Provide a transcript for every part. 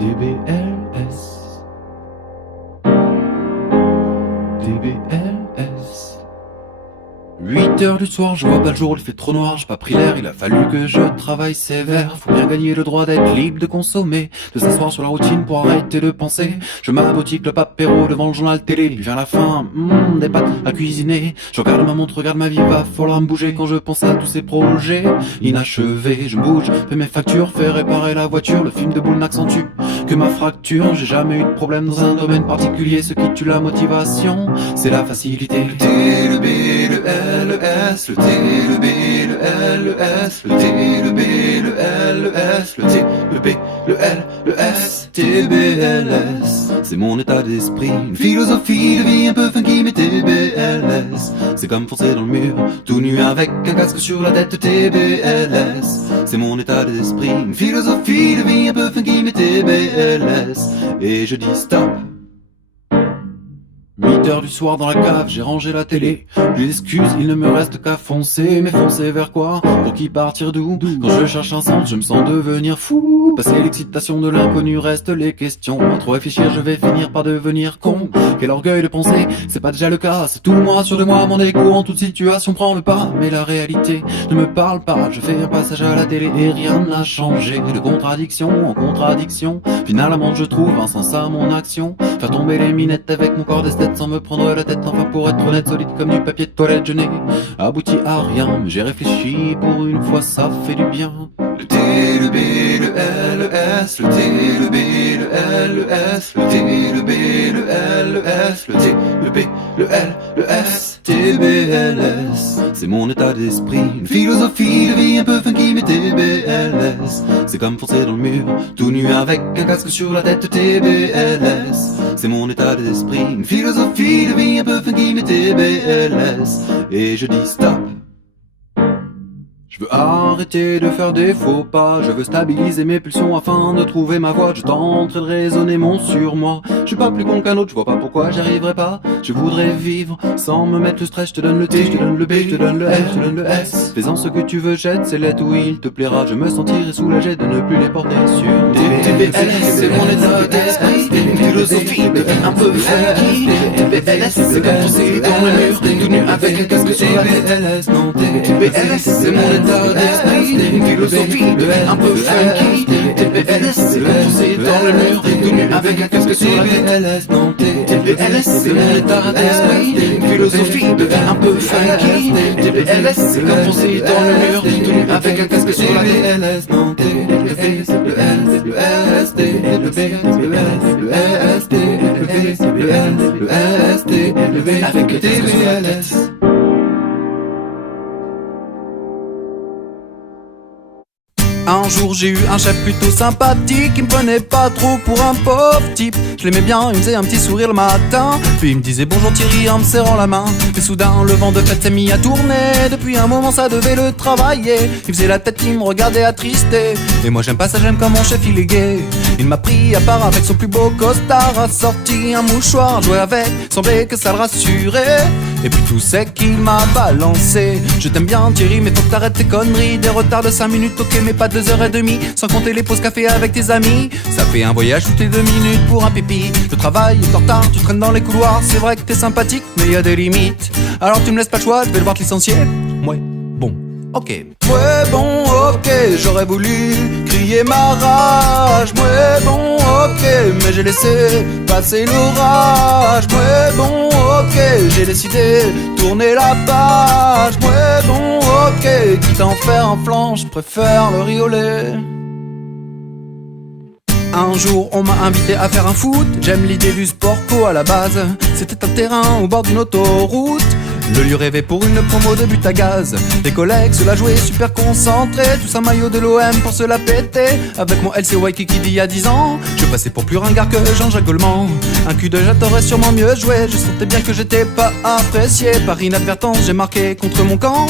DBLS. DBLS. 8h du soir, je vois pas le jour, il fait trop noir, j'ai pas pris l'air, il a fallu que je travaille sévère. Faut bien gagner le droit d'être libre de consommer, de s'asseoir sur la routine pour arrêter de penser. Je m'aboutique le papéro devant le journal télé, puis vient la fin, des pâtes à cuisiner. Je regarde ma montre, regarde ma vie, va falloir me bouger quand je pense à tous ces projets inachevés. Je bouge, fais mes factures, fais réparer la voiture, le film de boule n'accentue que ma fracture. J'ai jamais eu de problème dans un domaine particulier, ce qui tue la motivation, c'est la facilité. Le T, le B, le L, le S, le T, le B, le L, le S, le T, le B, le L, le S, le T, le B, le L, le S, TBLS. C'est mon état d'esprit, une philosophie de vie un peu funky mais TBLS. C'est comme foncer dans le mur, tout nu avec un casque sur la tête, TBLS. C'est mon état d'esprit, une philosophie de vie un peu funky mais TBLS. Et je dis stop. 8h du soir dans la cave, j'ai rangé la télé. Plus d'excuses, il ne me reste qu'à foncer. Mais foncer vers quoi? Pour qui partir d'où? Quand je cherche un sens, je me sens devenir fou. Passer l'excitation de l'inconnu, reste les questions. À trop réfléchir, je vais finir par devenir con. Quel orgueil de penser, c'est pas déjà le cas. C'est tout moi, sur de moi, mon égo en toute situation prend le pas. Mais la réalité ne me parle pas. Je fais un passage à la télé et rien n'a changé. De contradiction en contradiction, finalement je trouve un sens à mon action. Faire tomber les minettes avec mon corps d'esthète sans me prendre la tête, enfin pour être honnête, solide comme du papier de toilette. Je n'ai abouti à rien, mais j'ai réfléchi, pour une fois ça fait du bien. Le T, le B, le L, le S, le T, le B, le L, le S, le T, le B, le L, le S, le T, le B, le L, le S, TBLS. C'est mon état d'esprit, une philosophie de vie un peu funky mais TBLS. C'est comme foncer dans le mur, tout nu avec un casque sur la tête, TBLS. C'est mon état d'esprit, une philosophie de vie un peu funky mais TBLS. Et je dis stop. Je veux arrêter de faire des faux pas, je veux stabiliser mes pulsions afin de trouver ma voie. Je tenterai de raisonner mon surmoi. Je suis pas plus con qu'un autre, je vois pas pourquoi j'y arriverai pas. Je voudrais vivre sans me mettre le stress. Je te donne le T, je te donne le B, je te donne le F, je te donne le S. Fais-en ce que tu veux, jette ces lettres où il te plaira. Je me sentirai soulagé de ne plus les porter sur TBLS. C'est mon état d'esprit, une philosophie de vie un peu funky. TBLS, c'est comme foncer dans le mur, tout nu avec un casque sur la tête. Non, TBLS, c'est mon état d'esprit, une philosophie de vie un peu funky. TBLS, c'est comme foncer dans le mur, tout nu avec un casque sur la tête. Non, TBLS, c'est mon état d'esprit, une philosophie de vie un peu funky. TBLS, c'est comme foncer dans le mur, tout nu avec un casque sur la tête. Non, TBLS, le S, le S, le B, le S, le S, le B, le S, le S, le B, avec le TBLS. Un jour j'ai eu un chef plutôt sympathique, il me prenait pas trop pour un pauvre type. Je l'aimais bien, il me faisait un petit sourire le matin, puis il me disait bonjour Thierry en me serrant la main. Et soudain le vent de fête s'est mis à tourner, depuis un moment ça devait le travailler. Il faisait la tête, il me regardait attristé, et moi j'aime pas ça, j'aime quand mon chef il est gai. Il m'a pris à part avec son plus beau costard, a sorti un mouchoir, joué avec, semblait que ça le rassurait. Et puis tout c'est qu'il m'a balancé. Je t'aime bien Thierry mais faut que t'arrêtes tes conneries. Des retards de 5 minutes ok mais pas 2h30. Sans compter les pauses café avec tes amis. Ça fait un voyage toutes les 2 minutes pour un pipi. Le travail est en retard, tu traînes dans les couloirs. C'est vrai que t'es sympathique mais y a des limites. Alors tu me laisses pas le choix, je vais devoir te licencier. Ouais, bon, ok. Ouais bon ok, j'aurais voulu crier ma rage. Ouais bon ok, mais j'ai laissé passer l'orage. Ouais bon ok, j'ai décidé tourner la page. Ouais bon ok, quitte à en faire un flanc, je préfère le riolet. Un jour on m'a invité à faire un foot. J'aime l'idée du sport co à la base. C'était un terrain au bord d'une autoroute. Le lieu rêvé pour une promo de but à gaz. Les collègues se la jouaient super concentrés. Tous un maillot de l'OM pour se la péter. Avec mon LC Waikiki d'il y a 10 ans, je passais pour plus ringard que Jean-Jacques Goldman. Un cul de jette t'aurais sûrement mieux joué. Je sentais bien que j'étais pas apprécié. Par inadvertance j'ai marqué contre mon camp.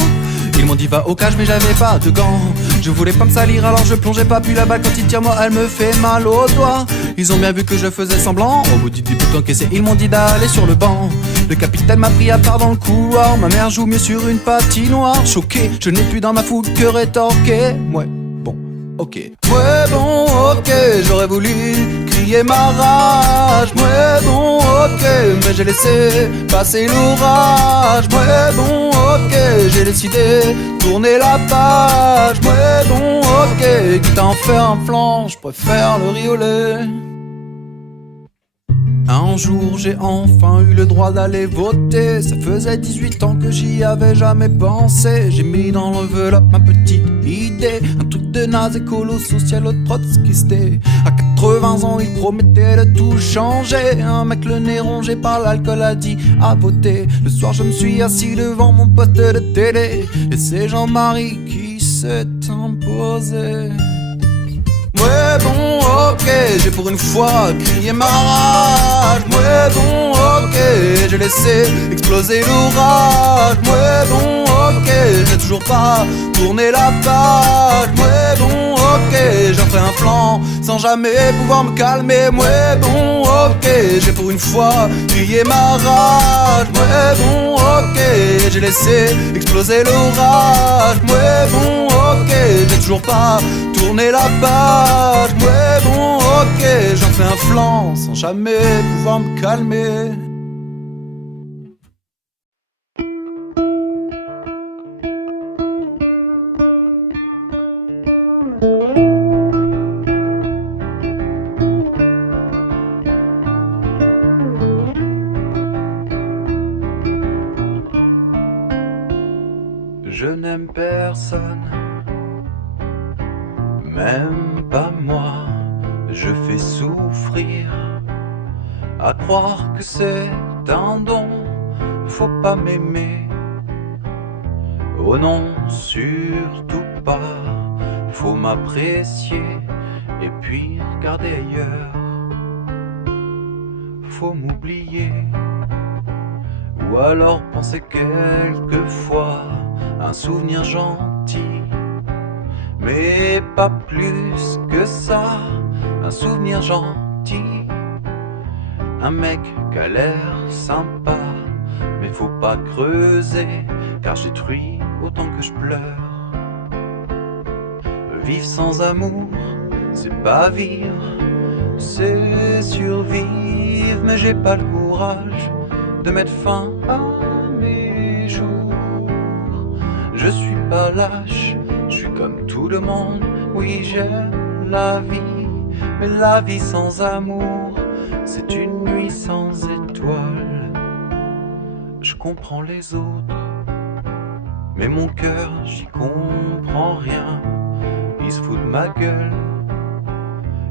Ils m'ont dit va au cage mais j'avais pas de gants. Je voulais pas me salir alors je plongeais pas. Puis la balle quand il tire moi elle me fait mal au doigt. Ils ont bien vu que je faisais semblant. Au bout du début encaissé ils m'ont dit d'aller sur le banc. Le capitaine m'a pris à part dans le couloir. Ma mère joue mieux sur une patinoire. Choqué, je n'ai plus dans ma foule que rétorqué. Ouais, bon, ok. Ouais bon, ok, j'aurais voulu crier ma rage. Ouais bon, ok, mais j'ai laissé passer l'orage. Ouais bon, ok, j'ai décidé tourner la page. Ouais bon, ok, quitte à en faire un flanc, je préfère le riolet. Un jour j'ai enfin eu le droit d'aller voter. Ça faisait 18 ans que j'y avais jamais pensé. J'ai mis dans l'enveloppe ma petite idée, un truc de naze écolo social trotskisté. À 80 ans il promettait de tout changer. Un mec le nez rongé par l'alcool a dit à voter. Le soir je me suis assis devant mon poste de télé, et c'est Jean-Marie qui s'est imposé. Ouais bon ok, j'ai pour une fois crié ma rage. Ouais bon ok, j'ai laissé exploser l'orage. Ouais bon ok, j'ai toujours pas tourné la page. Ouais bon ok, j'en ferai un flanc sans jamais pouvoir me calmer. Ouais bon ok, j'ai pour une fois crié ma rage. Ouais bon ok, j'ai laissé exploser l'orage. Ouais bon ok, j'ai toujours pas tourné la page. Ouais bon ok, j'en fais un flanc sans jamais pouvoir me calmer. Je n'aime personne, même pas moi. Je fais souffrir, à croire que c'est un don. Faut pas m'aimer, oh non, surtout pas. Faut m'apprécier et puis regarder ailleurs. Faut m'oublier, ou alors penser quelquefois un souvenir gentil, mais pas plus que ça. Un souvenir gentil, un mec qui a l'air sympa, mais faut pas creuser, car je détruis autant que je pleure. Vivre sans amour, c'est pas vivre, c'est survivre. Mais j'ai pas le courage de mettre fin à mes jours. Je suis pas lâche, je suis comme tout le monde. Oui, j'aime la vie, mais la vie sans amour, c'est une nuit sans étoiles. Je comprends les autres, mais mon cœur, j'y comprends rien. Il se fout de ma gueule,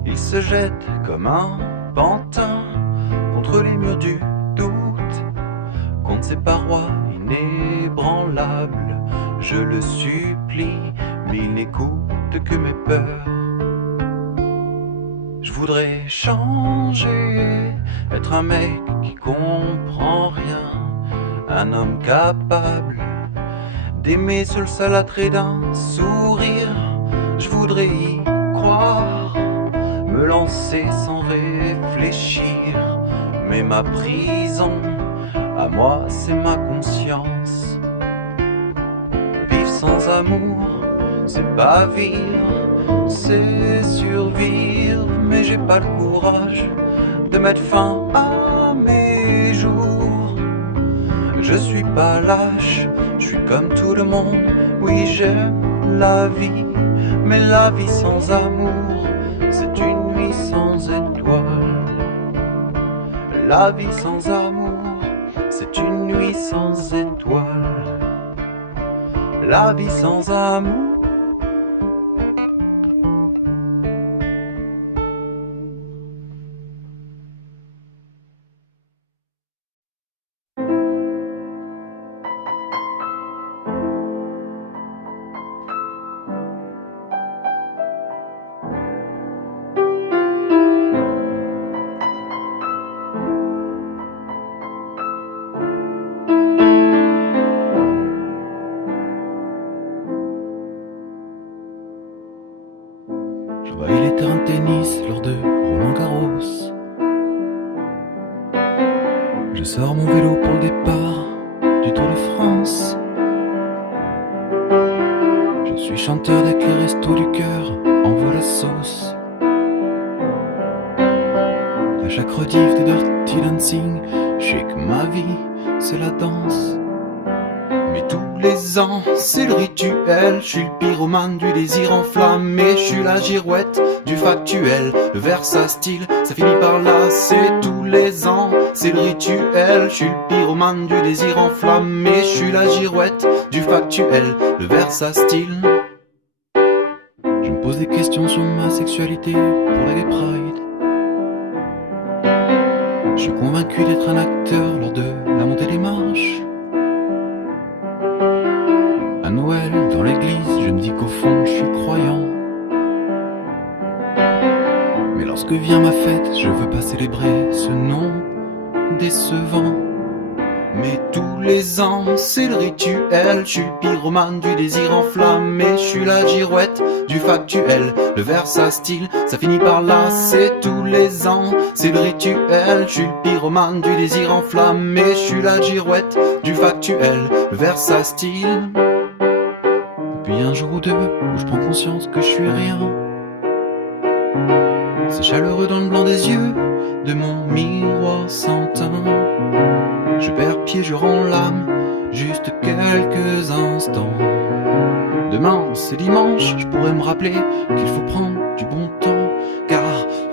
il se jette comme un pantin contre les murs du doute, contre ses parois inébranlables. Je le supplie, mais il n'écoute que mes peurs. Je voudrais changer, être un mec qui comprend rien, un homme capable d'aimer seul seul attrait d'un sourire. Je voudrais y croire, me lancer sans réfléchir, mais ma prison, à moi c'est ma conscience. Vivre sans amour, c'est pas vivre, c'est survivre. Mais j'ai pas le courage de mettre fin à mes jours. Je suis pas lâche, je suis comme tout le monde. Oui, j'aime la vie, mais la vie sans amour, c'est une nuit sans étoiles. La vie sans amour, c'est une nuit sans étoiles. La vie sans amour. J'envahis les terrains de tennis lors de Roland Garros. Je sors mon vélo pour le départ du Tour de France. Je Je suis chanteur avec les restos du cœur, envoie la sauce. À chaque rediff de Dirty Dancing, je sais que ma vie c'est la danse. Mais tous les ans, c'est le rituel. Je suis le pyromane du désir enflammé. Je suis la girouette du factuel. Le Versa style, ça finit par là. C'est tous les ans, c'est le rituel. Je suis le pyromane du désir enflammé. Je suis la girouette du factuel. Le Versa style. Je me pose des questions sur ma sexualité pour la Gay Pride. Je suis convaincu d'être un acteur lors de la montée des marches. À Noël, dans l'église, je me dis qu'au fond, je suis croyant. Mais lorsque vient ma fête, je veux pas célébrer ce nom décevant. Mais tous les ans, c'est le rituel. Je suis le pyromane du désir enflammé. Je suis la girouette du factuel. Le Versa style, ça finit par là. C'est tous les ans, c'est le rituel. Je suis le pyromane du désir enflammé. Je suis la girouette du factuel. Le Versa style. Puis un jour ou deux où je prends conscience que je suis rien. C'est chaleureux dans le blanc des yeux de mon miroir sans teint. Je perds pied, je rends l'âme, juste quelques instants. Demain c'est dimanche, je pourrais me rappeler qu'il faut prendre du bon temps. Car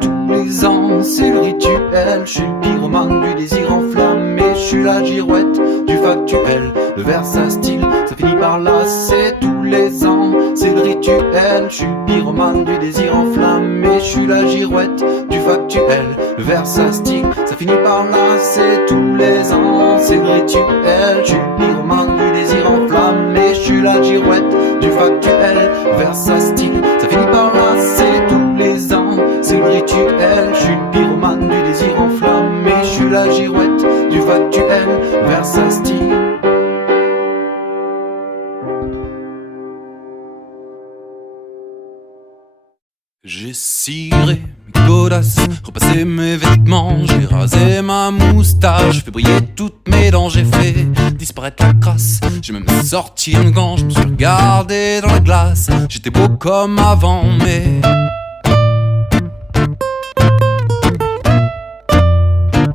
tous les ans c'est le rituel. Je suis le pyromane du désir enflammé. Je suis la girouette du factuel. Le Versa style, ça finit par là. C'est tous les ans, c'est le rituel. Je suis le pyromane du désir enflammé. Je suis la girouette du factuel. Le Versa style, ça finit par là. C'est tous les ans, c'est le rituel. Je suis le pyromane du désir enflammé. Je suis la girouette du factuel. Le Versa style, ça finit par là. C'est tous les ans, c'est le rituel. Je suis le pyromane du désir enflammé. Je suis la girouette du factuel. Le Versa style. J'ai ciré mes godasses, repassé mes vêtements, j'ai rasé ma moustache, fait briller toutes mes dents, j'ai fait disparaître la crasse. J'ai même sorti un gant, je me suis regardé dans la glace. J'étais beau comme avant, mais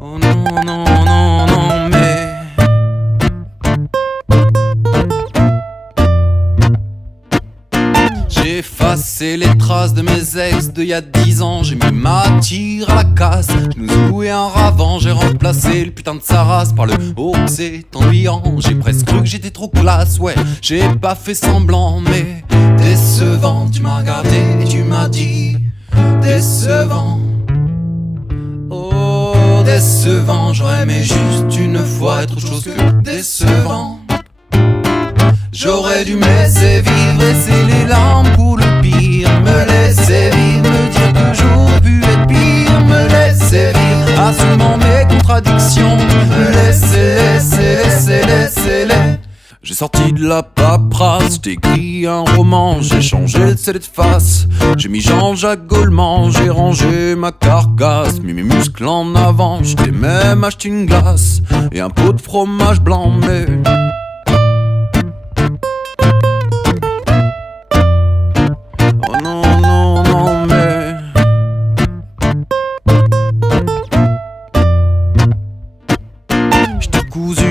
oh non, non, non, non, mais j'ai effacé les traces de mes ex de y a 10 ans. J'ai mis ma tire à la casse, je nous jouais un ravant. J'ai remplacé le putain de sa race par le oh c'est ennuyant. J'ai presque cru que j'étais trop classe, ouais, j'ai pas fait semblant. Mais décevant, tu m'as regardé et tu m'as dit décevant. Oh décevant, j'aurais aimé juste une fois être autre chose que décevant. J'aurais dû me laisser vivre, laisser les larmes pour le pire. Me laisser vivre, me dire que j'aurais pu être pire. Me laisser vivre, assumant mes contradictions. Me laisser. J'ai sorti de la paperasse, j'ai écrit un roman. J'ai changé le CD de face, j'ai mis Jean-Jacques Goldman. J'ai rangé ma carcasse, mis mes muscles en avant. J't'ai même acheté une glace et un pot de fromage blanc. Mais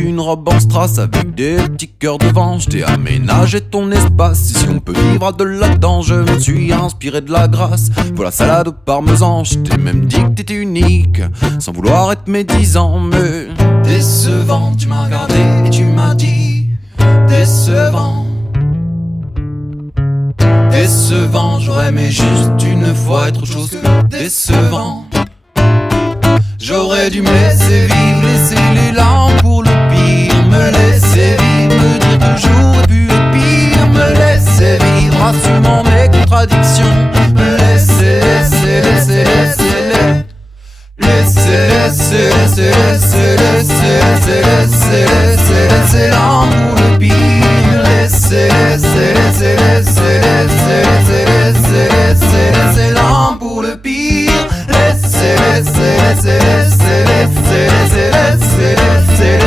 une robe en strass avec des petits cœurs devant. J't'ai aménagé ton espace, et si on peut vivre à de là-dedans. Je me suis inspiré de la grâce pour la salade au parmesan. J't'ai même dit que t'étais unique, sans vouloir être médisant. Mais décevant, tu m'as regardé et tu m'as dit décevant. Décevant, j'aurais aimé juste une fois être autre chose que décevant. J'aurais dû me laisser vivre, laisser les larmes pour le pire. Me laisser vivre, me dire que j'aurais pu être pire. Me laisser vivre, assumant mes contradictions. Me laisser les larmes pour le pire. Laisser les larmes pour le pire.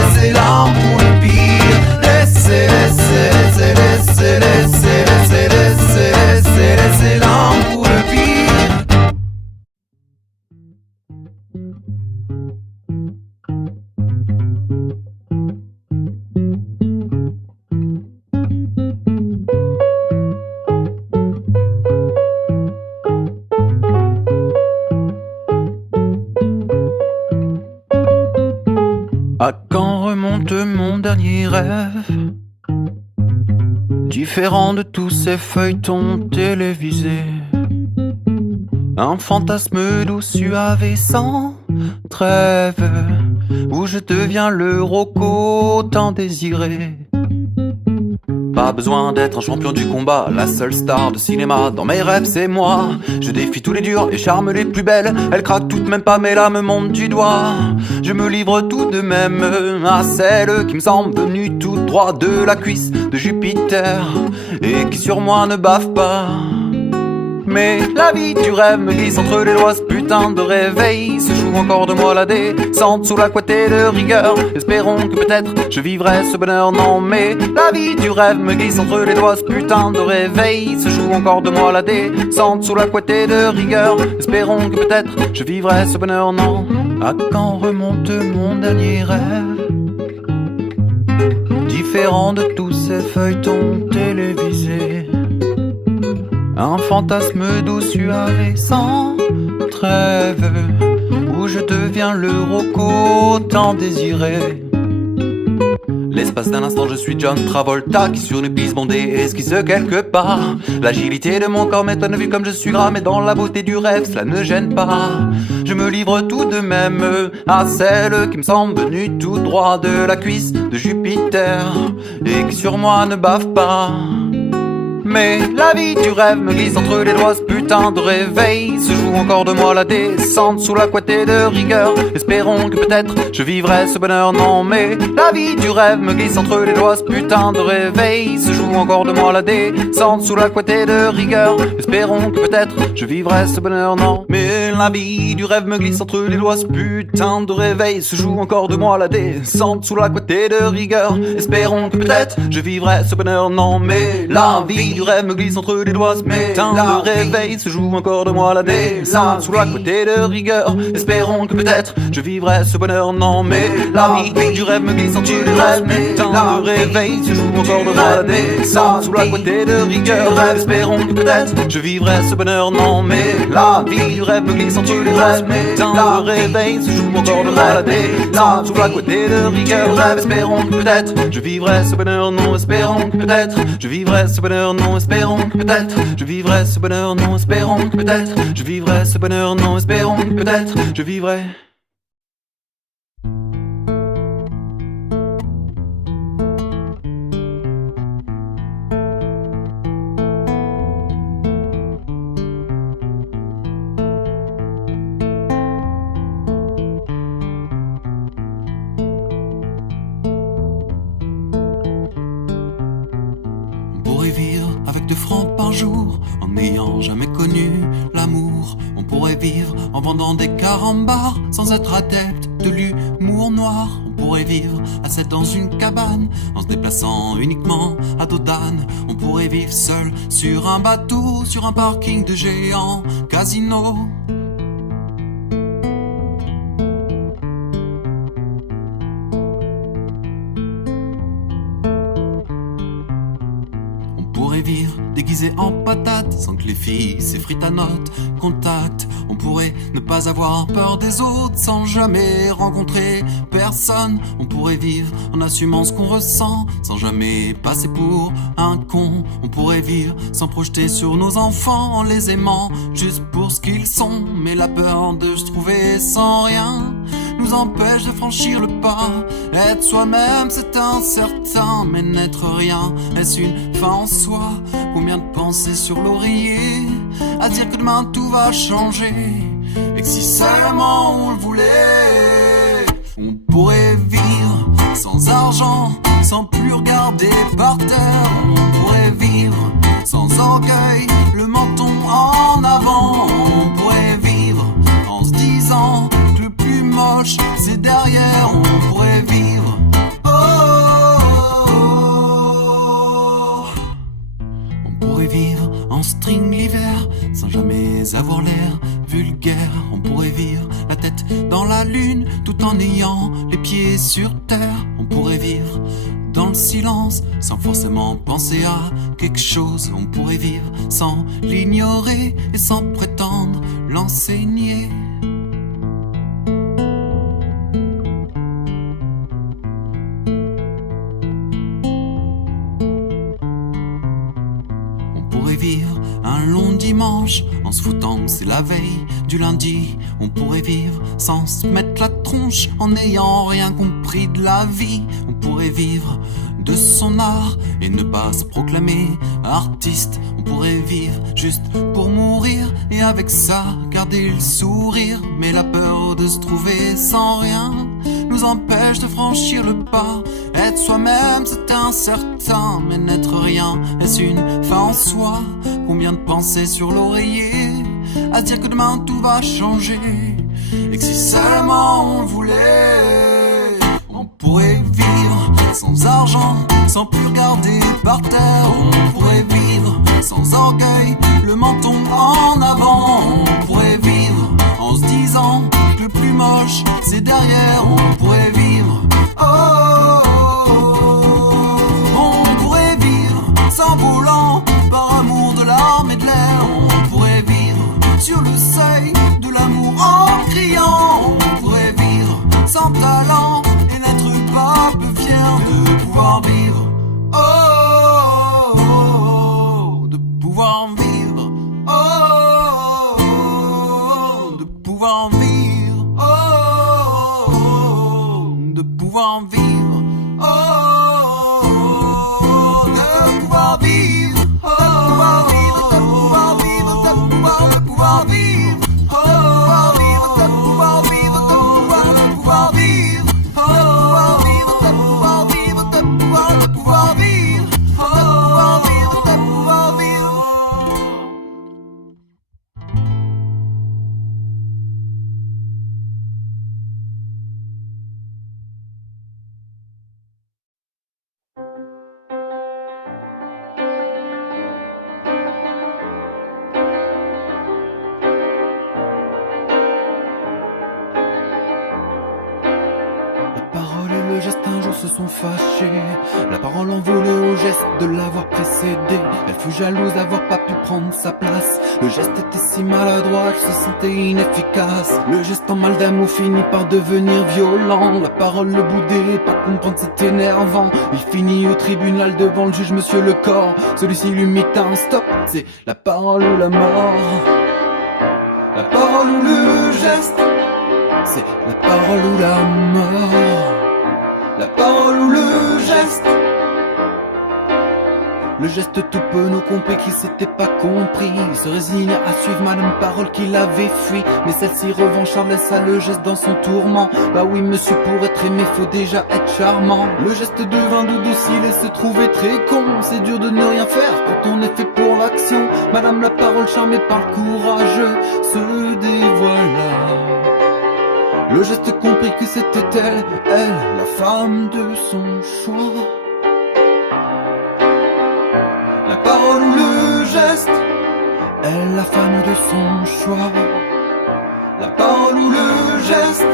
Laisser larmes pour le pire. Laisser À quand remonte mon dernier rêve, différent de tous ces feuilletons télévisés? Un fantasme doux, suave et sans trêve, où je deviens le Rocco tant désiré. Pas besoin d'être un champion du combat, la seule star de cinéma. Dans mes rêves c'est moi, je défie tous les durs et charme les plus belles. Elles craquent toutes, même pas mes lames montent du doigt. Je me livre tout de même à celle qui me semble venue tout droit de la cuisse de Jupiter, et qui sur moi ne bave pas. Mais la vie du rêve me glisse entre les doigts, ce putain de réveil se joue encore de moi la descente sous la couette de rigueur. Espérons que peut-être je vivrai ce bonheur, non mais la vie du rêve me glisse entre les doigts, ce putain de réveil se joue encore de moi la descente sous la couette de rigueur. Espérons que peut-être je vivrai ce bonheur, non. À quand remonte mon dernier rêve, différent de tous ces feuilletons télévisés? Un fantasme doux, suave et sans trêve, où je deviens le Rocco tant désiré. L'espace d'un instant je suis John Travolta qui sur une piste bondée esquisse quelque part. L'agilité de mon corps m'étonne vu comme je suis gras, mais dans la beauté du rêve cela ne gêne pas. Je me livre tout de même à celle qui me semble venue tout droit de la cuisse de Jupiter, et qui sur moi ne bave pas. Mais la vie du rêve me glisse entre les doigts, ce putain de réveil se joue encore de moi la descente sous la couette de rigueur. Espérons que peut-être je vivrai ce bonheur, non mais la vie du rêve me glisse entre les doigts, ce putain de réveil se joue encore de moi la descente sous la couette de rigueur. Espérons que peut-être je vivrai ce bonheur, non mais la vie du rêve me glisse entre les doigts, ce putain de réveil se joue encore de moi la descente sous la couette de rigueur. Espérons que peut-être je vivrai ce bonheur, non mais la vie du rêve me glisse entre les doigts, ce putain de réveil se joue encore de moi la descente sous la couette de rigueur. Espérons que peut-être je vivrai ce bonheur, non mais la vie du rêve me glisse entre les doigts, ce putain de réveil se joue encore de moi la descente sous la couette de rigueur. Espérons que peut-être je vivrai ce bonheur, non mais la vie du rêve me glisse entre les doigts, ce putain de réveil se joue encore de moi la descente sous la couette de rigueur. Espérons que peut-être je vivrai ce bonheur, non. Espérons que peut-être je vivrai ce bonheur, non. Espérons que peut-être je vivrai ce bonheur, non. Espérons que peut-être je vivrai ce bonheur, non. Espérons que peut-être je vivrai. Vivre avec 2 francs par jour en n'ayant jamais connu l'amour. On pourrait vivre en vendant des carambars sans être adepte de l'humour noir. On pourrait vivre à 7 dans une cabane en se déplaçant uniquement à dos d'âne. On pourrait vivre seul sur un bateau, sur un parking de géants casino. Vivre déguisé en patate sans que les filles s'effritent à notre contact. On pourrait ne pas avoir peur des autres sans jamais rencontrer personne. On pourrait vivre en assumant ce qu'on ressent sans jamais passer pour un con. On pourrait vivre sans projeter sur nos enfants en les aimant juste pour ce qu'ils sont. Mais la peur de se trouver sans rien nous empêche de franchir le pas. Être soi-même c'est incertain, mais n'être rien, est-ce une fin en soi? Combien de pensées sur l'oreiller à dire que demain tout va changer, et que si seulement on le voulait, on pourrait vivre sans argent, sans plus regarder par terre. On pourrait vivre sans orgueil, le menton en avant. On pourrait vivre en se disant que le plus moche c'est derrière. On pourrait vivre vivre en string l'hiver sans jamais avoir l'air vulgaire. On pourrait vivre la tête dans la lune tout en ayant les pieds sur terre. On pourrait vivre dans le silence sans forcément penser à quelque chose. On pourrait vivre sans l'ignorer et sans prétendre l'enseigner. se foutant, c'est la veille du lundi. On pourrait vivre sans se mettre la tronche, en n'ayant rien compris de la vie. On pourrait vivre de son art et ne pas se proclamer artiste. On pourrait vivre juste pour mourir et avec ça garder le sourire. Mais la peur de se trouver sans rien nous empêche de franchir le pas. Être soi-même c'est incertain, mais n'être rien est-ce une fin en soi? Combien de pensées sur l'oreiller à se dire que demain tout va changer, et que si seulement on le voulait, on pourrait vivre sans argent, sans plus regarder par terre. On pourrait vivre sans orgueil, le menton en avant. On pourrait vivre en se disant que le plus moche c'est derrière. On pourrait vivre, oh, oh, oh. On pourrait vivre sans volant, par amour de l'âme et de l'air. On pourrait vivre sur le seuil de l'amour en criant. On pourrait vivre sans talent et n'être pas peu fier de pouvoir vivre, oh, oh, oh, de pouvoir vivre, oh, oh, oh, de pouvoir vivre, oh, oh, oh, de pouvoir vivre, oh, oh, oh, de pouvoir vivre, oh, de pouvoir vivre, de pouvoir vivre, oh, de pouvoir vivre, de pouvoir vivre, oh, de pouvoir vivre, de pouvoir vivre, oh, de pouvoir vivre. La parole et le geste un jour se sont fâchés. La parole en voulait au geste de l'avoir précédé. Elle fut jalouse d'avoir pas pu prendre sa place. Le geste était si maladroit, elle se sentait inefficace. Le geste en mal d'amour finit par devenir violent. La parole le boudait, pas comprendre c'est énervant. Il finit au tribunal devant le juge monsieur le corps. Celui-ci lui mit un stop, c'est la parole ou la mort. La parole ou le geste, c'est la parole ou la mort. La parole ou le geste. Le geste tout peu nous compris qu'il s'était pas compris. Il se résigna à suivre Madame Parole qui l'avait fui. Mais celle-ci revancharde laissa le geste dans son tourment. Bah oui monsieur, pour être aimé faut déjà être charmant. Le geste devint doux docile et se trouvait très con. C'est dur de ne rien faire quand on est fait pour l'action. Madame la Parole charmée par le courage se dévoila. Le geste comprit que c'était elle, la femme de son choix. La parole ou le geste, elle, la femme de son choix. La parole ou le geste,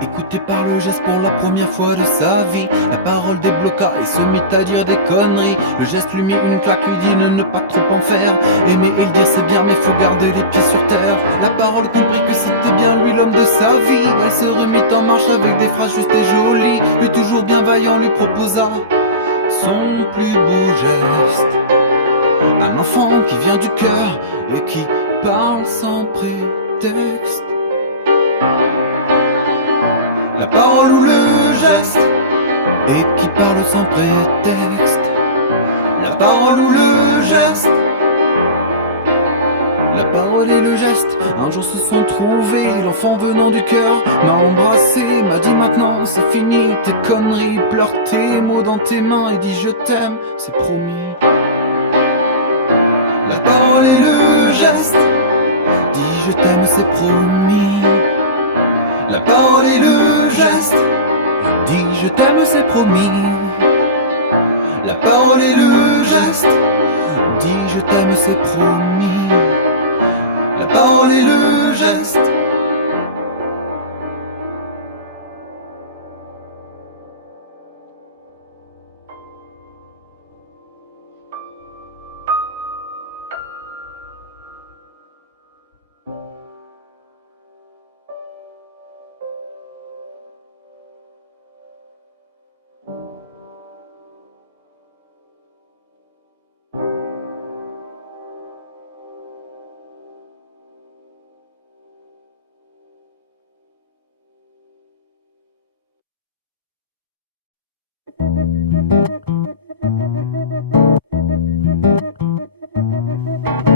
écouté par le geste pour la première fois de sa vie. La parole débloqua et se mit à dire des conneries. Le geste lui mit une claque, lui dit ne pas trop en faire. Aimer et le dire c'est bien mais faut garder les pieds sur terre. La parole comprit que c'était bien lui l'homme de sa vie. Elle se remit en marche avec des phrases justes et jolies. Lui toujours bien vaillant lui proposa son plus beau geste. Un enfant qui vient du cœur et qui parle sans prétexte. La parole ou le geste, et qui parle sans prétexte. La parole ou le geste. La parole et le geste, un jour se sont trouvés. L'enfant venant du cœur m'a embrassé, m'a dit maintenant c'est fini tes conneries. Pleure tes mots dans tes mains et dis je t'aime, c'est promis. La parole et le geste, dis je t'aime, c'est promis. La parole et le geste, dis je t'aime, c'est promis. La parole et le geste, dis je t'aime, c'est promis. La parole et le geste.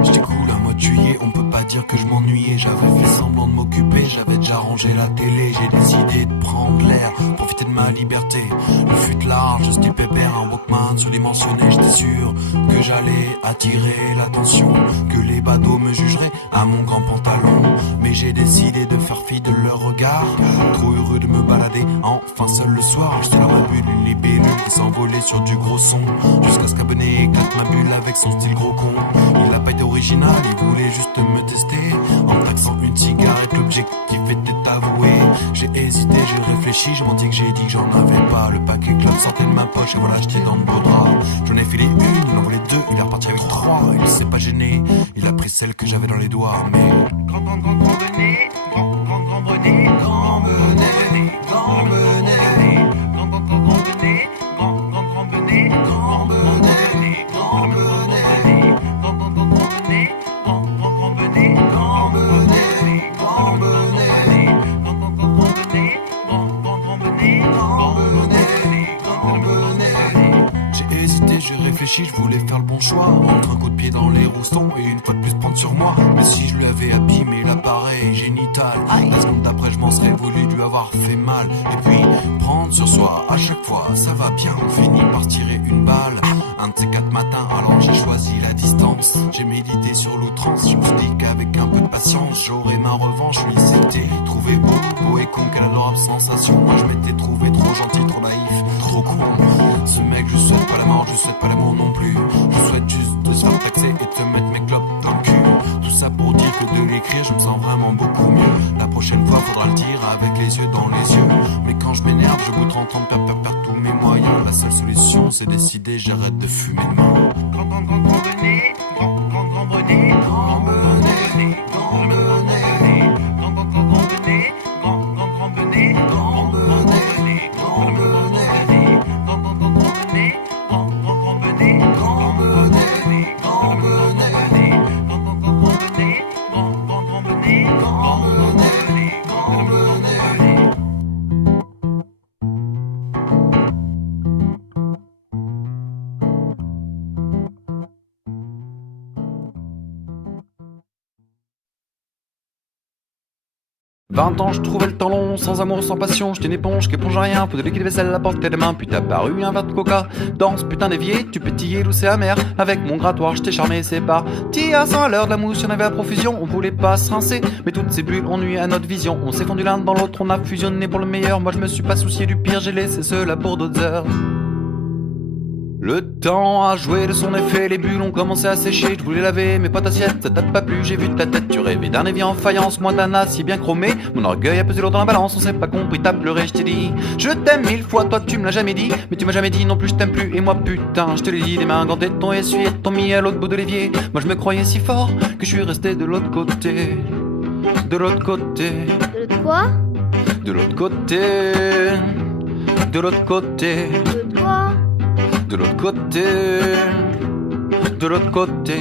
J'étais cool un mois de juillet, on peut pas dire que je m'ennuyais. J'avais fait semblant de m'occuper, j'avais déjà rangé la télé. J'ai décidé de prendre l'air, profiter de ma liberté. Le fut large, style pépère, un Walkman surdimensionné. J'étais sûr que j'allais attirer l'attention, que les badauds me jugeraient à mon grand pantalon. Mais j'ai décidé de faire fi de leur regard, trop heureux de me balader enfin seul le soir. J'étais dans ma bulle, une libellule qui s'envolait sur du gros son, jusqu'à ce qu'Abonné éclate ma bulle avec son style gros con. Il a pas été original, il voulait juste me tester en me taxant une cigarette, l'objectif était avoué. J'ai hésité, j'ai réfléchi, j'ai menti que j'ai dit que j'en avais pas. Le paquet club sortait de ma poche et voilà j'étais dans le beau drap. J'en ai filé une, il en voulait deux, il est reparti avec trois. Il s'est pas gêné, il a pris celle que j'avais dans les doigts. Mais grand bonnet, grand bonnet, grand bonnet, grand bonnet, grand bonnet, grand bonnet, grand bonnet, grand je voulais faire le bon choix entre un coup de pied dans les roustons et une fois de plus prendre sur moi. Mais si je lui avais abîmé l'appareil génital, la seconde d'après je m'en serais voulu lui avoir fait mal. Et puis prendre sur soi à chaque fois ça va bien, on finit par tirer une balle. Un de ces 4 matins, alors j'ai choisi la distance. J'ai médité sur l'outrance, je me suis dit qu'avec un peu de patience j'aurais ma revanche. Lui s'était trouvé beau et con, quelle adorable sensation. Moi je m'étais trouvé trop gentil, trop naïf, trop con. Ce mec je souhaite pas la mort, je souhaite pas l'amour non plus. Je souhaite juste de se faire taxer et de te mettre mes clopes dans le cul. Tout ça pour dire que de l'écrire je me sens vraiment beaucoup mieux. La prochaine fois faudra le dire avec les yeux dans les yeux. Mais quand je m'énerve je bout 30 ans de perdre tous mes moyens. La seule solution c'est décider, j'arrête de fumer demain. Grand bonnet, grand bonnet, grand bonnet, grand bonnet, grand bonnet, grand bonnet, grand bonnet, grand bonnet, grand Vingt ans, je trouvais le temps long, sans amour, sans passion. J'étais une éponge qui éponge rien, peu de liquide vaisselle à la portée des mains. Puis t'as paru un verre de coca dans ce putain d'évier. Tu pétillais douce et amer, avec mon grattoir, j't'ai charmé, c'est parti à 100 à l'heure de la mousse, y'en avait à profusion. On voulait pas se rincer, mais toutes ces bulles ont nuit à notre vision. On s'est fondu l'un dans l'autre, on a fusionné pour le meilleur. Moi je me suis pas soucié du pire, j'ai laissé cela pour d'autres heures. Le temps a joué de son effet, les bulles ont commencé à sécher. Je voulais laver mes potes assiettes, ça date pas plus, j'ai vu ta tête. Tu rêvais d'un évier en faïence, moi d'un acier bien chromé. Mon orgueil a pesé lourd dans la balance, on s'est pas compris, t'as pleuré, je t'ai dit je t'aime 1000 fois, toi tu me l'as jamais dit. Mais tu m'as jamais dit non plus je t'aime plus, et moi putain je te l'ai dit. Les mains gantées de ton essuie et de ton mis à l'autre bout de l'évier. Moi je me croyais si fort que je suis resté de l'autre côté. De l'autre côté. De l'autre quoi? De l'autre côté. De l'autre côté. De quoi? De l'autre côté. De l'autre côté.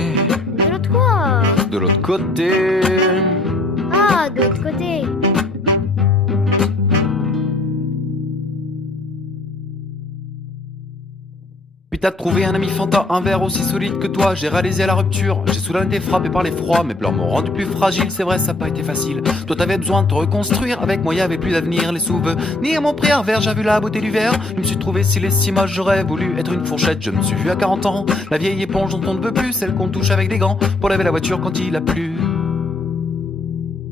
De l'autre quoi? De l'autre côté. Ah, de l'autre côté. Puis t'as trouvé un ami fanta, un verre aussi solide que toi. J'ai réalisé à la rupture, j'ai soudain été frappé par l'effroi. Mes pleurs m'ont rendu plus fragile, c'est vrai ça a pas été facile. Toi t'avais besoin de te reconstruire, avec moi y'avait plus d'avenir. Les souvenirs m'ont pris un verre, j'ai vu la beauté du verre. Je me suis trouvé si laid, si moche, j'aurais voulu être une fourchette. Je me suis vu à 40 ans, la vieille éponge dont on ne veut plus, celle qu'on touche avec des gants pour laver la voiture quand il a plu.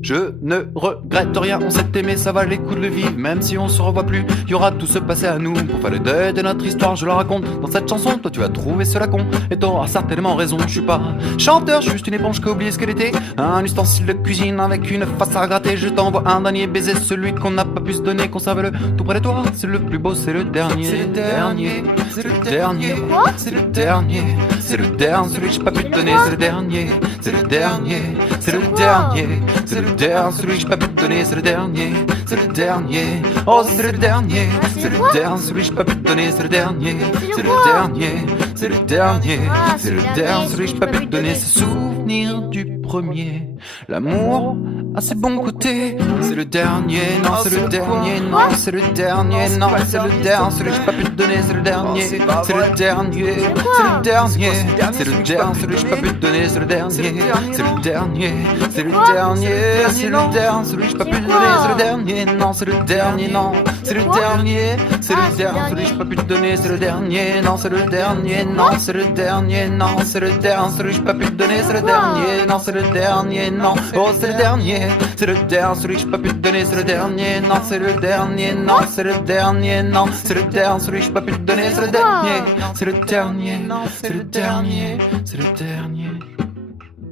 Je ne regrette rien, on s'est aimé, ça va les coups de le vivre. Même si on se revoit plus, y aura tout se passer à nous. Pour faire le deuil de notre histoire, je la raconte dans cette chanson. Toi tu vas trouver cela con, et t'auras certainement raison. Je suis pas chanteur, je suis juste une éponge qui a oublié ce qu'elle était. Un ustensile de cuisine avec une face à gratter. Je t'envoie un dernier baiser, celui qu'on n'a pas pu se donner. Conserve-le tout près de toi, c'est le plus beau, c'est le dernier. C'est le dernier, c'est le dernier. Quoi? C'est le dernier, c'est le dernier, celui que j'ai pas pu te donner. C'est le dernier, c'est le dernier, c'est le dernier, c'est le dernier, celui que j'ai pas pu te donner. C'est le dernier, c'est le dernier. Oh c'est le dernier, c'est le dernier, celui que j'ai pas pu te donner. C'est le dernier, c'est le dernier, c'est le dernier, c'est le dernier, celui que j'ai pas pu te donner. C'est souvenir du premier. L'amour a ses bons côtés. C'est le dernier, non, c'est le dernier, non, c'est le dernier, non, c'est le dernier, celui que j'ai pas pu te donner, c'est le dernier, c'est le dernier, c'est le dernier, c'est le dernier, celui que j'ai pas pu te donner, c'est le dernier, c'est le dernier, c'est le dernier, c'est le dernier, celui que j'ai pas pu te donner, c'est le dernier, non, c'est le dernier, non, c'est le dernier, c'est le dernier, celui que j'ai pas pu te donner, c'est le dernier, non, c'est le dernier, non, c'est le dernier, non, c'est le dernier, celui que j'ai pas pu te donner, c'est le dernier, non, c'est le dernier, non, oh c'est le dernier, c'est le dernier, celui que j'ai pas pu te donner, c'est le dernier, non, c'est le dernier, non, c'est le dernier, non, c'est le dernier, celui que j'ai pas pu te donner, c'est le dernier, c'est le dernier, c'est le dernier, c'est le dernier.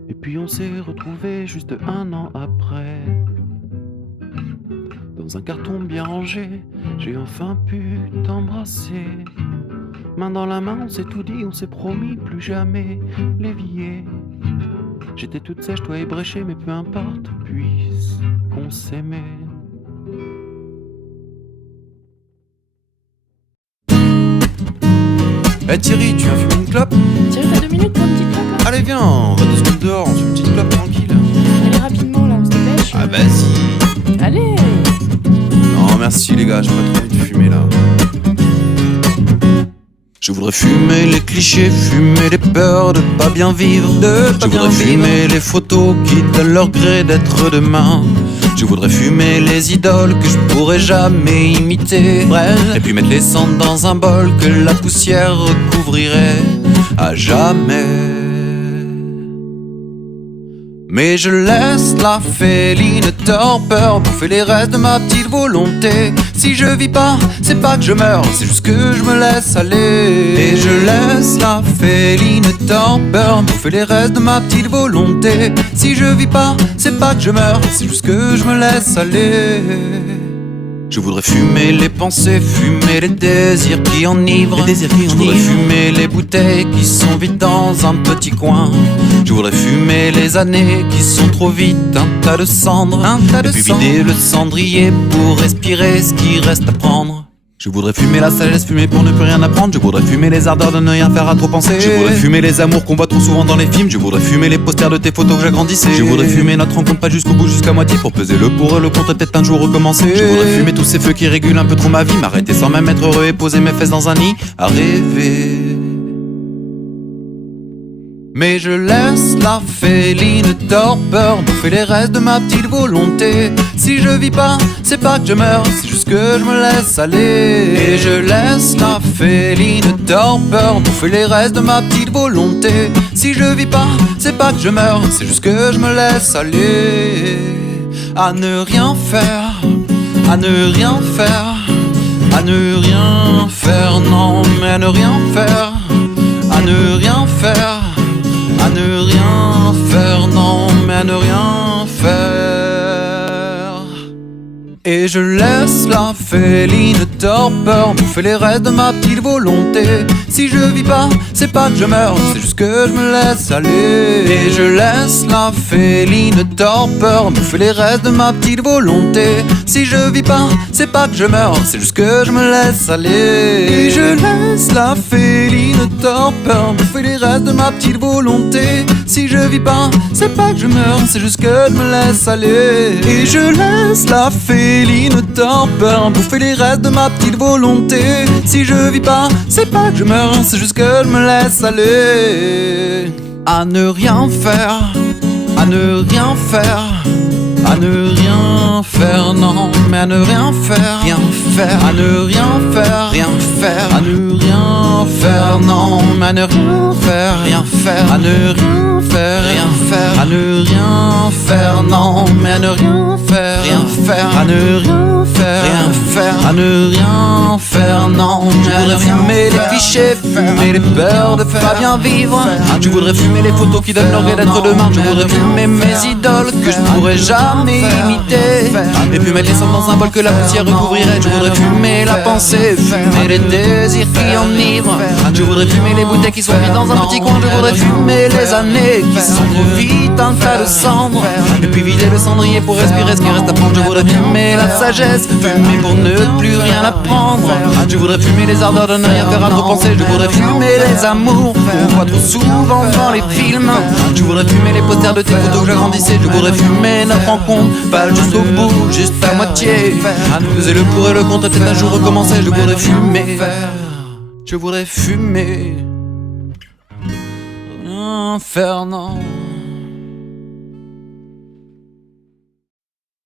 Et puis on s'est retrouvés juste un an après. Dans un carton bien rangé, j'ai enfin pu t'embrasser. Main dans la main, on s'est tout dit, on s'est promis plus jamais l'évier. J'étais toute sèche, toi ébréchée, mais peu importe, puisqu'on s'aimait. Eh Thierry, tu viens fumer une clope? Thierry, t'as 2 minutes pour une petite clope là? Allez viens, on va 2 secondes dehors, on se fait une petite clope tranquille. Allez rapidement là, on se dépêche. Ah vas-y. Allez. Non merci les gars, j'ai pas trop envie de fumer là. Je voudrais fumer les clichés, fumer les peurs de pas bien vivre. Je voudrais fumer les photos qui donnent leur gré d'être demain. Je voudrais fumer les idoles que je pourrais jamais imiter. Bref, et puis mettre les cendres dans un bol que la poussière recouvrirait à jamais. Mais je laisse la féline torpeur bouffer les restes de ma petite volonté. Si je vis pas, c'est pas que je meurs, c'est juste que je me laisse aller. Et je laisse la féline torpeur bouffer les restes de ma petite volonté. Si je vis pas, c'est pas que je meurs, c'est juste que je me laisse aller. Je voudrais fumer les pensées, fumer les désirs qui enivrent. Je voudrais fumer les bouteilles qui sont vides dans un petit coin. Je voudrais fumer les années qui sont trop vite un tas de cendres. Et puis vider le cendrier pour respirer ce qui reste à prendre. Je voudrais fumer la sagesse, fumer pour ne plus rien apprendre. Je voudrais fumer les ardeurs de ne rien faire à trop penser. Je voudrais fumer les amours qu'on voit trop souvent dans les films. Je voudrais fumer les posters de tes photos que j'agrandissais. Je voudrais fumer notre rencontre pas jusqu'au bout, jusqu'à moitié, pour peser le pour et le contre et peut-être un jour recommencer. Je voudrais fumer tous ces feux qui régulent un peu trop ma vie, m'arrêter sans même être heureux et poser mes fesses dans un nid à rêver. Mais je laisse la féline torpeur bouffer les restes de ma petite volonté. Si je vis pas, c'est pas que je meurs, c'est juste que je me laisse aller. Et je laisse la féline torpeur bouffer les restes de ma petite volonté. Si je vis pas, c'est pas que je meurs, c'est juste que je me laisse aller. À ne rien faire, à ne rien faire, à ne rien faire, non mais à ne rien faire, à ne rien faire. À ne rien faire, non, mais à ne rien faire. Et je laisse la féline torpeur bouffer les restes de ma petite volonté. Si je vis pas, c'est pas que je meurs, c'est juste que je me laisse aller. Et je laisse la féline torpeur bouffer les restes de ma petite volonté. Si je vis pas, c'est pas que je meurs, c'est juste que je me laisse aller. Et je laisse la féline torpeur bouffer les restes de ma petite volonté. Si je vis pas, c'est pas que je meurs, c'est juste que je me laisse aller. Et je laisse la féline torpeur bouffer les restes de ma petite volonté. Si je vis pas, c'est pas que je meurs, c'est juste que je me laisse aller. À ne rien faire, à ne rien faire, à ne rien faire, non, mais à ne rien faire, rien faire, à ne rien faire, rien faire, à ne rien faire, non, mais à ne rien faire, rien faire, à ne rien faire, rien faire, à ne rien faire, non, mais à ne rien faire, rien faire, à ne rien faire, rien faire, à ne rien faire, non, mais à ne rien fumer les clichés, fumer les peurs de pas bien vivre. Je voudrais fumer les photos qui donnent leur gré d'être demain. Je voudrais fumer mes idoles que je pourrais jamais jamais imité. Et puis mettre les cendres dans un bol que la poussière recouvrirait. Je voudrais fumer la pensée, fumer les désirs qui enivrent. Je voudrais fumer les bouteilles qui sont vides dans un petit coin. Je voudrais fumer les années qui sont trop vite un tas de cendres. Et puis vider le cendrier pour respirer ce qui reste à prendre. Je voudrais fumer la sagesse, fumer pour ne plus rien apprendre. Je voudrais fumer les ardeurs de ne rien faire à trop penser. Je voudrais fumer les amours qu'on voit trop souvent dans les films. Je voudrais fumer les posters de tes photos que j'agrandissais. Je voudrais fumer notre rencontre, pas juste au bout, juste à moitié. Faisais le pour et le contre, était un jour recommençait. Je voudrais fumer, je voudrais fumer. Infernal.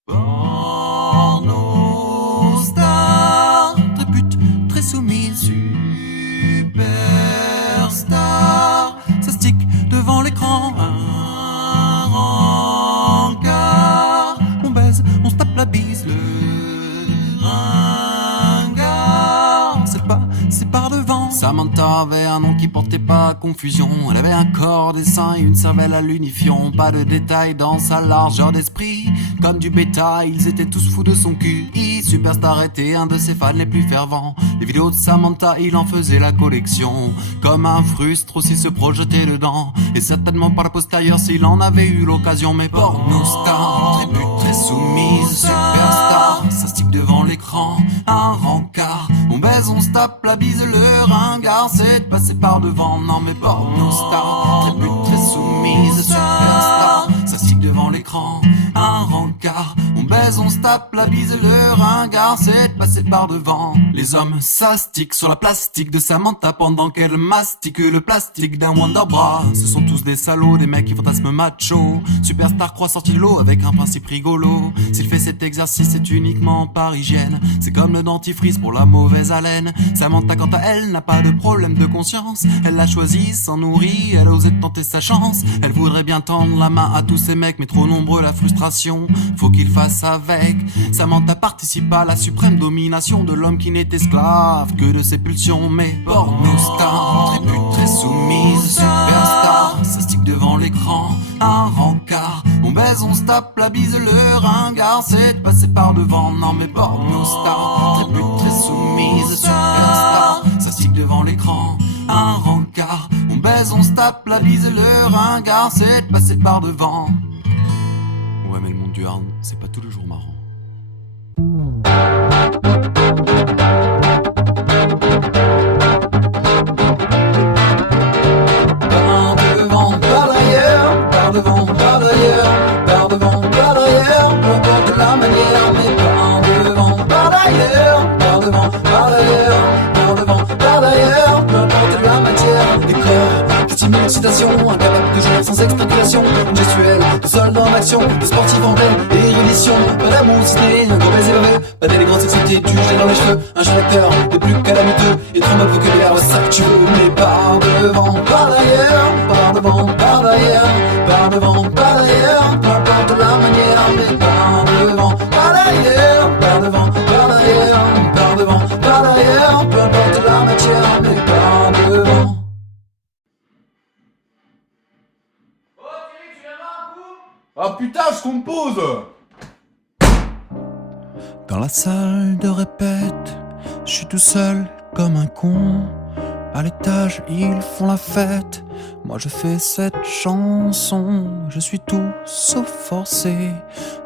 Pornostar, très pute, très soumise, superstar. Ça stick devant l'écran, un rencard. On baise, on se tape la bise, le ringard. C'est pas, c'est par devant. Samantha avait un nom qui portait pas confusion. Elle avait un corps, des seins et une cervelle à l'unifion. Pas de détails dans sa largeur d'esprit. Comme du bétail, ils étaient tous fous de son cul. Superstar était un de ses fans les plus fervents. Les vidéos de Samantha, il en faisait la collection. Comme un frustre aussi se projetait dedans. Et certainement par la postérieure s'il en avait eu l'occasion. Mais pornostar, très pute, très soumise, superstar. Ça stick devant l'écran, un rencard. On baise, on se tape la bise, le ringard. C'est de passer par devant, non mais pornostar, très pute, très soumise, superstar. Ça stick devant l'écran, un rencard. On baise, on se tape la bise, le ringard, c'est de passer par devant. Les hommes s'astiquent sur la plastique de Samantha pendant qu'elle mastique le plastique d'un Wonderbra. Ce sont tous des salauds, des mecs qui fantasment macho. Superstar croit sortir de l'eau avec un principe rigolo. S'il fait cet exercice, c'est uniquement par hygiène. C'est comme le dentifrice pour la mauvaise haleine. Samantha, quant à elle, n'a pas de problème de conscience. Elle l'a choisi, s'en nourrit, elle osait tenter sa chance. Elle voudrait bien tendre la main à tous ces mecs, mais trop nombreux la frustration. Faut qu'il fasse avec. Samantha participe à la suprême domination de l'homme qui n'est esclave que de ses pulsions. Mais pornostar, très pute, très soumise, superstar. Ça stick devant l'écran, un rencard. On baise, on se tape la bise, le ringard. C'est de passer par devant, non mais pornostar, très pute, très soumise, superstar. Ça stick devant l'écran, un rencard. On baise, on se tape la bise, le ringard. C'est de passer par devant. Ouais mais le monde du hard, c'est pas tous les jours marrant. Par devant, par derrière, par devant, par derrière, par devant, par derrière, peu importe la manière, mais par devant, par derrière, par devant, par derrière, par devant, par derrière, peu importe la matière, des corps qui stimulent l'excitation, incapable de jouer sans extrapolation, une gestuelle, de soldat en action, de sportif en pleine érudition, pas d'amour cité, un gros baiser baveux, pas d'élégance excitée, du gel dans les cheveux, un jeune acteur, de plus calamiteux, et trop mode vocabulaire, ça que tu veux, mais par devant, par derrière, par devant, par derrière, par devant, par derrière, peu importe la manière, mais par devant, par derrière, par devant, par derrière, par devant, par derrière, peu importe la matière, mais par devant. Ah putain, je compose. Dans la salle de répète, je suis tout seul comme un con. À l'étage, ils font la fête. Moi je fais cette chanson. Je suis tout sauf forcé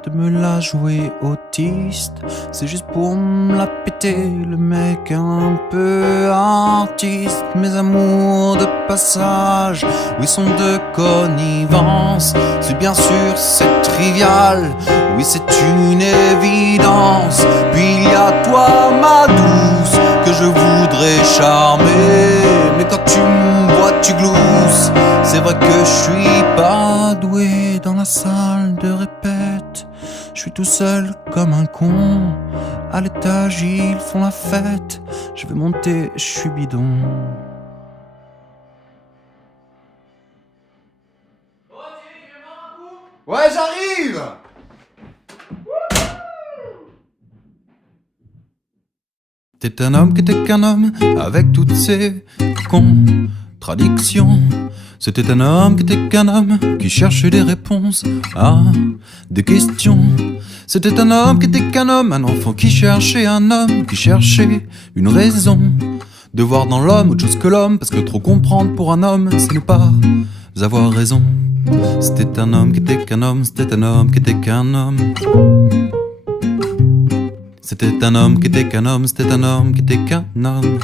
de me la jouer autiste. C'est juste pour me la péter, le mec un peu artiste. Mes amours de passage, oui, sont de connivence. C'est bien sûr, c'est trivial, oui, c'est une évidence. Puis il y a toi, ma douce, que je voudrais charmer. Mais quand tu me vois, tu glousses. C'est vrai que je suis pas doué dans la salle de répète. Je suis tout seul comme un con. À l'étage, ils font la fête. Je vais monter, je suis bidon. Ouais, j'arrive. T'es un homme qui était qu'un homme, avec toutes ses contradictions. C'était un homme qui était qu'un homme, qui cherchait des réponses à des questions. C'était un homme qui était qu'un homme, un enfant qui cherchait un homme, qui cherchait une raison de voir dans l'homme autre chose que l'homme, parce que trop comprendre pour un homme, c'est ne pas avoir raison. C'était un homme qui était qu'un homme, c'était un homme qui était qu'un homme. C'était un homme qui était qu'un homme, c'était un homme qui était qu'un homme.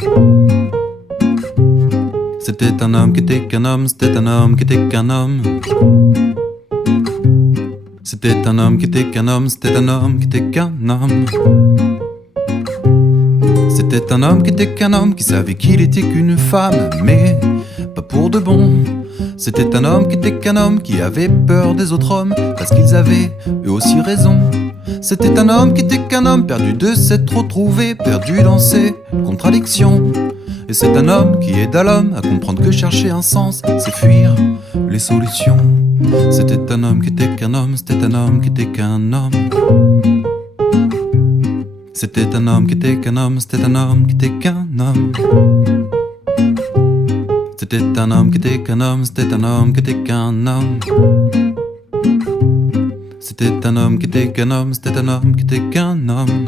C'était un homme qui était qu'un homme, c'était un homme qui était qu'un homme. C'était un homme qui était qu'un homme, c'était un homme qui était qu'un homme. C'était un homme qui était qu'un homme, qui savait qu'il était qu'une femme, mais pas pour de bon. C'était un homme qui était qu'un homme, qui avait peur des autres hommes, parce qu'ils avaient eux aussi raison. C'était un homme qui était qu'un homme, perdu de s'être retrouvé, perdu dans ses contradictions. Et c'est un homme qui aide à l'homme à comprendre que chercher un sens, c'est fuir les solutions. C'était un homme qui était qu'un homme, c'était un homme qui était qu'un homme. C'était un homme qui était qu'un homme, c'était un homme qui était qu'un homme. C'était un homme qui était qu'un homme, c'était un homme qui était qu'un homme. C'était un homme qui était qu'un homme, c'était un homme qui était qu'un homme.